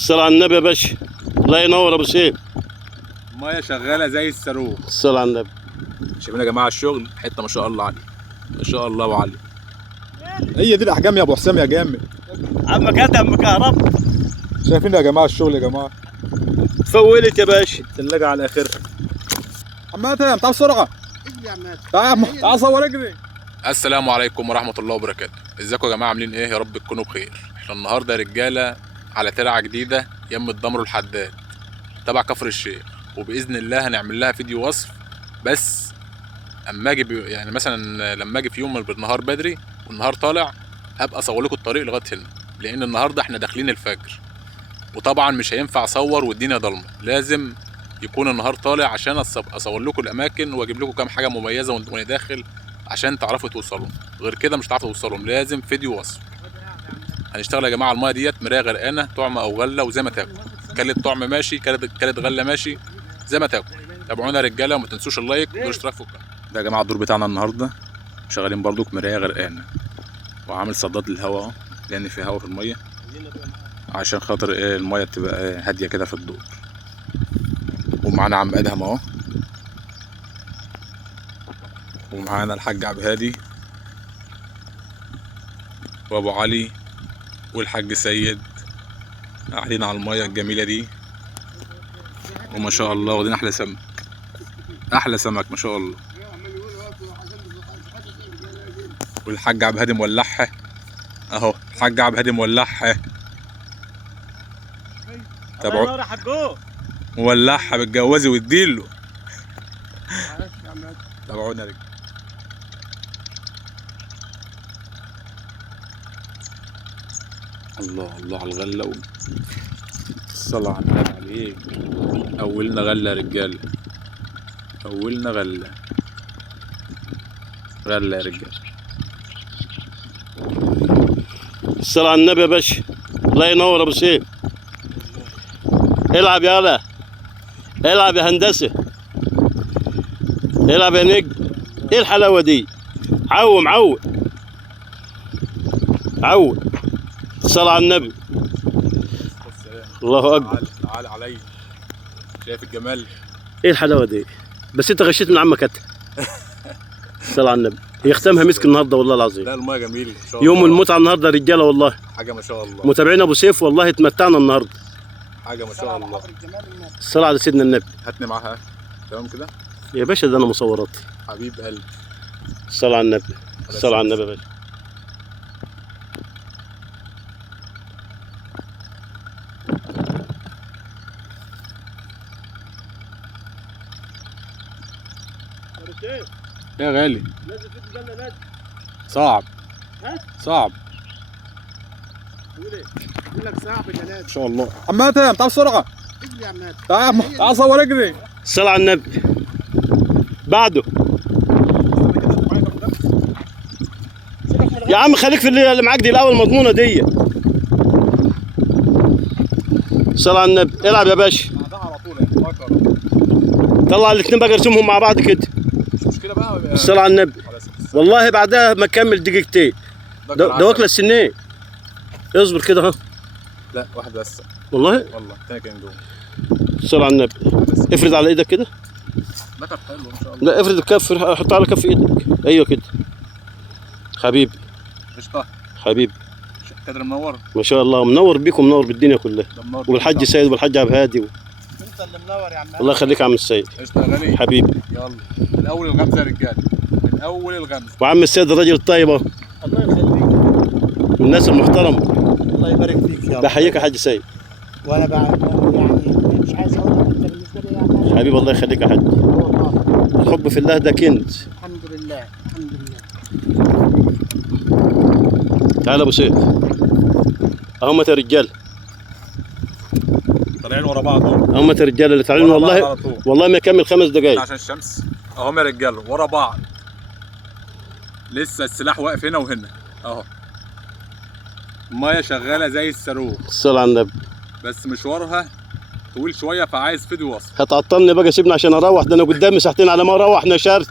الصلاة على النبي يا باشا. الله ينور ابو سيف. الميه شغاله زي الصاروخ. الصلاة على النبي. شايفين يا جماعه الشغل حته ما شاء الله عليه، ما شاء الله وعلي. هي دي الاحجام يا ابو حسام يا جامد. عمك هات عم كهرب. شايفين يا جماعه الشغل يا جماعه. فولت يا باشا. تلاقى على اخرها. عم ادهم تعال بسرعه. تعال صور اجري. السلام عليكم ورحمه الله وبركاته. ازيكم يا جماعه عاملين ايه؟ يا رب تكونوا بخير. احنا النهارده يا رجاله على ترعه جديده يم الضمر الحداد تبع كفر الشيخ، وباذن الله هنعمل لها فيديو وصف. بس اما اجي يعني مثلا لما اجي في يوم بالنهار بدري والنهار طالع هبقى اصور لكم الطريق لغايه هنا، لان النهارده احنا داخلين الفجر، وطبعا مش هينفع اصور والدنيا ضلمه، لازم يكون النهار طالع عشان اصور لكم الاماكن واجيب لكم كام حاجه مميزه وانا داخل عشان تعرفوا توصلوا. غير كده مش هتعرفوا توصلوا، لازم فيديو وصف. هنشتغل يا جماعه المايه ديت مرايه غرقانه، طعمه او غله وزي ما تاكل. كلت طعم ماشي، كلت غله ماشي، زي ما تاكل. تابعونا يا رجاله وما تنسوش اللايك والاشتراك في القناه. ده يا جماعه الدور بتاعنا النهارده، شغالين برضو مرايه غرقانه، وعامل صداد للهواء اهو، لان في هواء في الميه عشان خاطر ايه الميه تبقى هاديه كده في الدور. ومعانا عم ادهم اهو، ومعانا الحاج عبد الهادي وابو علي والحاج سيد قاعدين على الميه الجميله دي، وما شاء الله واخدين احلى سمك، احلى سمك ما شاء الله. والحاج عبد الهادي مولعها اهو، الحاج عبد الهادي مولعها. تابعوا مولعها بالجوازي واديله. تابعونا يا رجاله. الله الله على الغله الصلاة على النبي عليك. اولنا غله يا رجاله، اولنا غله غله يا رجاله. الصلاة على النبي يا باشا. الله ينور ابو سيف. العب يالا، العب يا هندسه، العب يا نجم. ايه الحلاوه دي؟ عوم عوم عوم. الصلاة على النبي. الله اكبر. تعال علي، شايف الجمال؟ ايه الحلاوه دي؟ بس انت غشيت من عمك انت. الصلاة على النبي. هي ختامها مسك النهارده والله العظيم. لا المايه جميل ان شاء الله. يوم المتعه النهارده يا رجاله والله. حاجه ما شاء الله. متابعين ابو سيف والله اتمتعنا النهارده. حاجه ما شاء الله. الصلاة على سيدنا النبي. هاتني معاها تمام كده يا باشا، ده انا مصوراتي. حبيب قلبي. الصلاة على النبي. الصلاة على النبي يا باشا. يا غالي صعب صعب. بقول لك صعب يا نادي. ان شاء الله. عم ادهم تعال بسرعه. اجري يا عم نادي. تعال صور اجري. الصلاة على النبي. بعده يا عم، خليك في اللي معاك دي الاول، مضمونه دي. الصلاة على النبي. العب يا باشا. على طول طلع الاثنين بقى ارسمهم مع بعض كده. مش مشكله بقى. الصلاة على النبي. والله بعدها ما كمل دقيقتين. ده واكله السنين. اصبر كده ها. لا واحد بس والله الثاني كان جوه. الصلاة على النبي. افرد على ايدك كده. متى حلو ان شاء الله. لا افرد الكف، حطها على كف ايدك. ايوه كده حبيبي. قشطه حبيبي. كادر منور ما شاء الله، منور بيكم، منور بالدنيا كلها. والحاج سيد والحاج عبد الهادي انت اللي منور يا عم. الله يخليك يا عم السيد. قشطه يا غالي حبيبي. يلا من اول الغمزه يا رجاله، من اول الغمزه. وعم السيد الراجل الطيب اهو، الله يخليك. من الناس المحترمه. الله يبارك فيك يا رب. بحييك يا حاج سيد. وانا بقى يعني مش عايز اقول لك انت بالنسبه لي يعني حبيبي الله يخليك يا حاج. والله الحب في الله ده كنز. الحمد لله الحمد لله. تعال ابو سيف. اهم يا رجال، طالعين ورا بعض اهو. اهم يا رجال اللي طالعين والله والله ما يكمل 5 دقايق عشان الشمس اهم يا رجاله ورا بعض. لسه السلاح واقف هنا وهنا اهو. المايه شغاله زي الصاروخ. الصلاة على النبي. بس مشوارها طويل شويه، فعايز فيديو وصف. هتعطلني بقى، سيبني عشان اروح، ده انا قدامي ساعتين على ما اروح نشرت.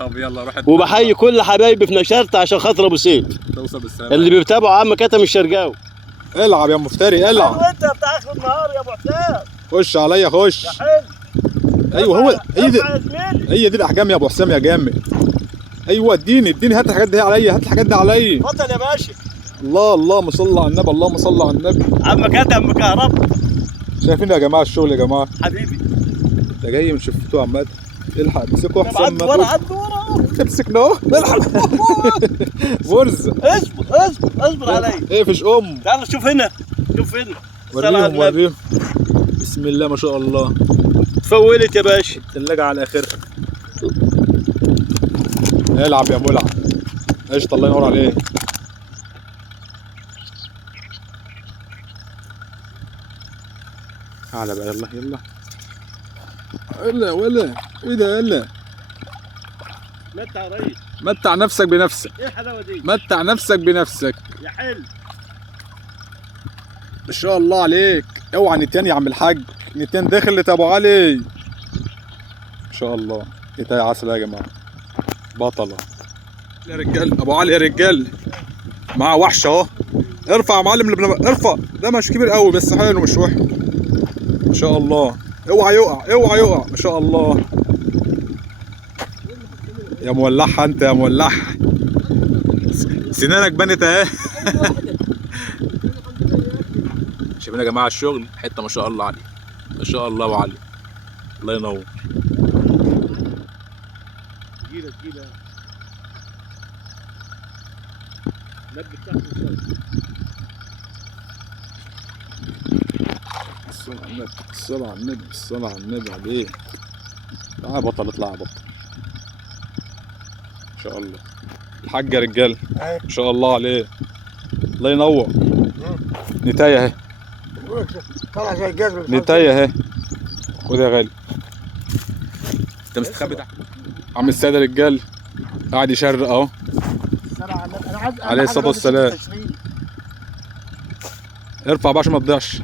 طب يلا روح. وبحيي كل حبايبي في نشرت عشان خاطر ابو سيف توصل بالسلامه. اللي بيتابعوا عم كتم الشرقاوي. العب يا مفتري العب. وانت بتاع اخر النهار يا ابو حسام. خش عليا خش. يا حلو. ايوه هو هي دي ارفع يا زميلي. هي دي الاحجام يا ابو حسام يا جامد. ايوه اديني هات الحاجات دي عليا، هات الحاجات دي عليا. اتفضل يا باشا. الله اللهم صل على النبي، اللهم صل على النبي. عمك ادهم مكهرب. شايفين يا جماعه الشغل يا جماعه؟ حبيبي. ده جاي من شفته عماد. الحق امسكه احسن عد ما ورا تقول. عد ورا. امسكنا اهو الحق. فرز. اصبر عليا. اقفش تعال شوف هنا. شوف هنا. وريهم وريهم. بسم الله ما شاء الله. فولت يا باشا. الثلاجه على اخرها. العب يا ملعب. قشطه الله ينور عليك. تعالى بقى يلا يلا. ولا ايه ده يلا. متع يا ريس. متع نفسك بنفسك. ايه الحلاوه دي؟ متع نفسك بنفسك. يا حلو. ما شاء الله عليك. اوعى نتيان يا عم الحاج. نتيان دخلت ابو علي. ما شاء الله. ايه عسل يا جماعه. بطله يا رجال. ابو علي يا رجال معاه وحش اهو. ارفع يا معلم. ارفع. ده مش كبير قوي بس حلو مش وحش. ما شاء الله. اوعى يقع اوعى يقع. ما شاء الله. يا مولعها انت يا مولعها. سنانك بنت اهي. شايفين يا جماعه الشغل حته ما شاء الله عليه. ما شاء الله ابو علي. الله ينور. تقيله. نبي بتاعته الصلاة على النبي الصلاة على النبي الصلاة على النبي عليه. تعال يا بطل اطلع يا بطل. ما شاء الله. الحاج يا رجال ما شاء الله عليه. الله ينور. نتايه اهي. طلع زي الجزر. نتايه اهي. خد يا غالي. انت مستخبي تحت. عم الساده رجال قاعد يشرق اهو. عليه الصلاة والسلام. ارفع بقى عشان ما تضيعش.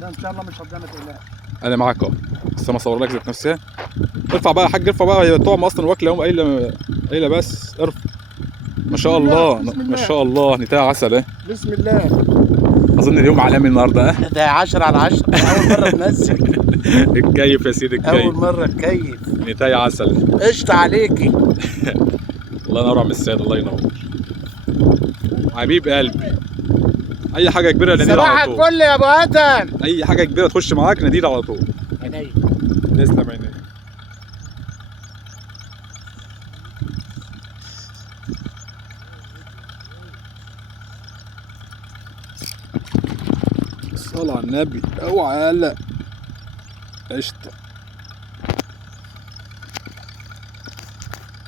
لا ان شاء الله مش هتضيع ما تقلقش. انا معاك اهو. بس انا اصور لك ذات نفسها. ارفع بقى يا حاج ارفع بقى. هي طعم اصلا واكله يوم قايله بس ارفع. ما شاء الله ما شاء الله. نتايه عسل اهي. بسم الله. اظن اليوم عالمي النهارده ها. ده 10 على 10. اول مره تنزل. الكيف يا سيدي الكيف. اول مره تكيف. نتايه عسل. قشطه عليكي. الله ينور عم السيد. الله ينور حبيب قلبي. اي حاجه كبيره ناديل صباح على طول. الفل يا ابو ادم. اي حاجه كبيره تخش معاك ناديل على طول. عينيا. تسلم عينيك. الصلاة على النبي. اوعى يالا. قشطة.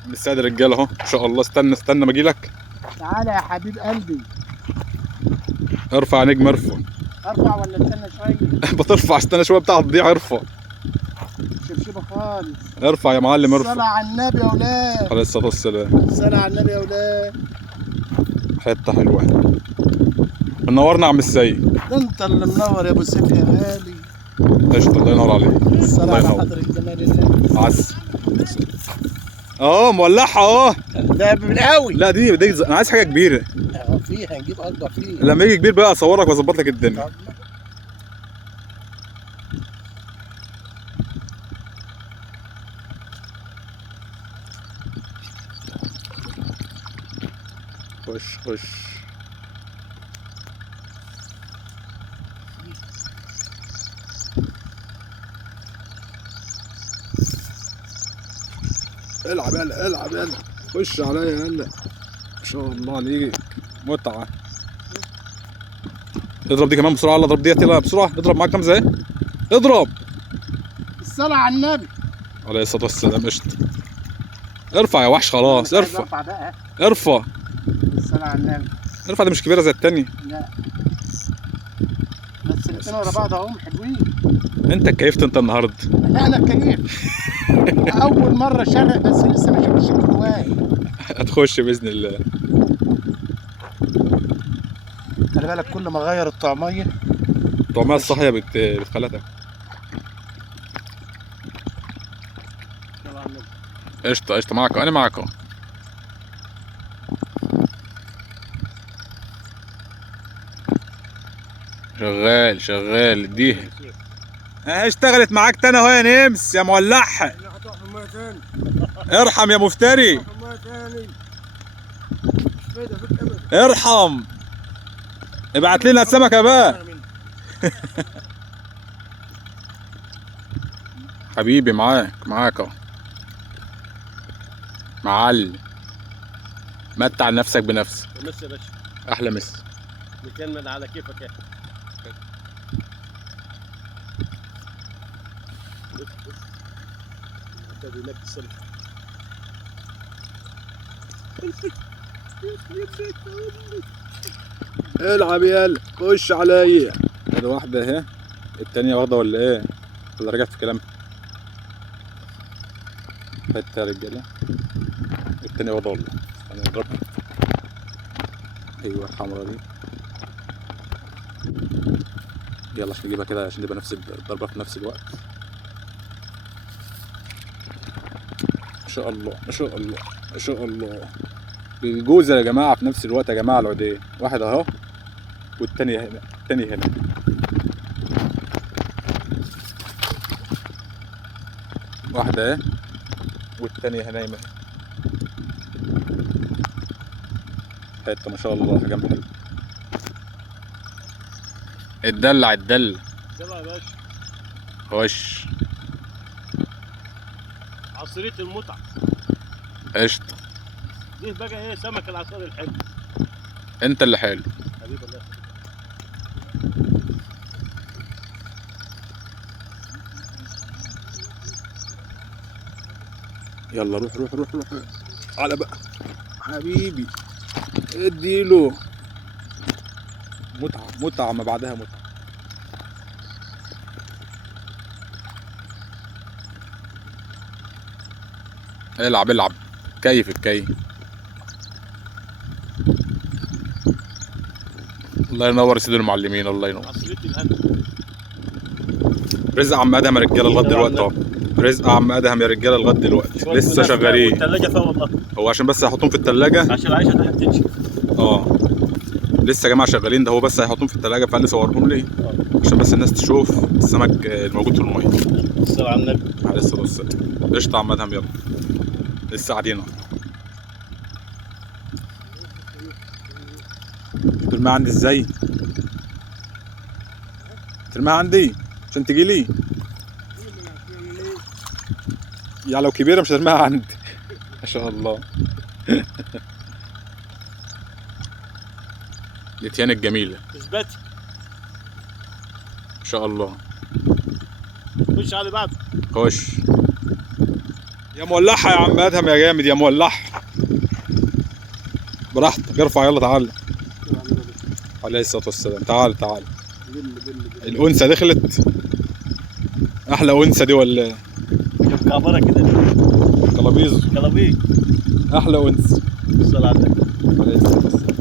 السادة رجاله اهو ما شاء الله. استنى ما اجيلك. تعالى يا حبيب قلبي. ارفع يا نجم ارفع. ارفع ولا استنى شويه؟ بترفع. استنى شويه بتاع تضيع. ارفع. شبشبه خالص. ارفع يا معلم ارفع. الصلاة على النبي يا ولاد. عليه الصلاة والسلام. الصلاة على النبي يا ولاد. حته حلوه. منورنا يا عم السيد. ده انت اللي منور يا ابو سيف يا غالي. قشطة الله ينور عليك. الصلاة على ينور. حضرة جمال الله. عسل. مولعها اهو. ده بالقوي. لا دي انا عايز حاجه كبيره. فيها نجيب اكبر فيها. لما يجي كبير بقى اصورك واظبط لك الدنيا. خش. العب يلا. خش عليا يلا. ما شاء الله عليك. متعة. اضرب دي كمان بسرعة. يلا اضرب ديت يلا بسرعة. اضرب معاك كام زي. اضرب. الصلاة على النبي. عليه الصلاة والسلام. قشطة. ارفع يا وحش خلاص. ارفع. ارفع. الصلاة على النبي. ارفع. دي مش كبيرة زي التانية. لا بس الاثنين ورا بعض اهم حلوين. انت اتكيفت انت النهارده. لا انا كيف. اول مرة شرق بس لسه ما شفتش الجواي. هتخش بإذن الله. خلي بالك كل ما اغير الطعمية. الطعمية الصاحية بتخلتك. قشطة معاك. انا معاك اهو. شغال شغال اديها. اه اشتغلت معاك تاني اهو يا نمس يا مولعها. ارحم يا مفتري. ارحم. ابعت لنا السمكة بقى. حبيبي معاك اهو. معلم. متع نفسك بنفسك. مس يا باشا. احلى مس. 200 من على كيفك يا العب يلا خش عليا. ادي واحدة اهي. التانية واخدة ولا ايه؟ ولا رجعت في كلامها؟ حتة يا رجالة. التانية واخدة والله. انا اضربها. ايوه الحمرا دي. يلا عشان نجيبها كده عشان تبقى نفس الضربة في نفس الوقت. ما شاء الله ما شاء الله ما شاء الله. بيجوز يا جماعة في نفس الوقت يا جماعة العودين. واحد اهو والتانية هنا. التانية هنا. واحدة اهي والتانية هنا نايمة. حتة ما شاء الله حجم حلو. اتدلع يلا يا باشا. خش. عصرية المتعة. قشطة. دي بقى ايه سمك العصير الحلو. انت اللي حلو. حبيبي الله يخليك. يلا روح روح روح روح على بقى حبيبي. اديله. متعة ما بعدها متعة. العب كيف الكيف. الله ينور سيد المعلمين. الله ينور. عصرية الهنا. رزق عم ادهم يا رجاله لغايه دلوقتي اهو. رزق عم ادهم يا رجاله لغايه دلوقتي لسه شغالين. الثلاجة فيها والله. هو عشان بس هيحطوهم في الثلاجه عشان العيشة تنشف. اه لسه يا جماعه شغالين. ده هو بس هيحطوهم في الثلاجه فقال لي صورهم لي عشان بس الناس تشوف السمك الموجود في الميه. الصلاة على النبي. عليه الصلاه والسلام. قشطه يا عم ادهم يلا. لسه قاعدين اهو. ترميها عندي ازاي؟ ترميها عندي عشان تجي لي. يعني لو كبيره مش هترميها عندي. ما شاء الله. الاتيان الجميلة. اثبتي. ما شاء الله. خش على بعض. خش يا مولعها يا عم ادهم يا جامد يا مولعها. براحتك ارفع يلا تعال. عليه الصلاة والسلام. تعال. الأنثى دخلت. أحلى أنثى دي ولا كابرة كده. كلابيز. كلابيز. أحلى أنثى. الصلاة على النبي. عليه الصلاة والسلام.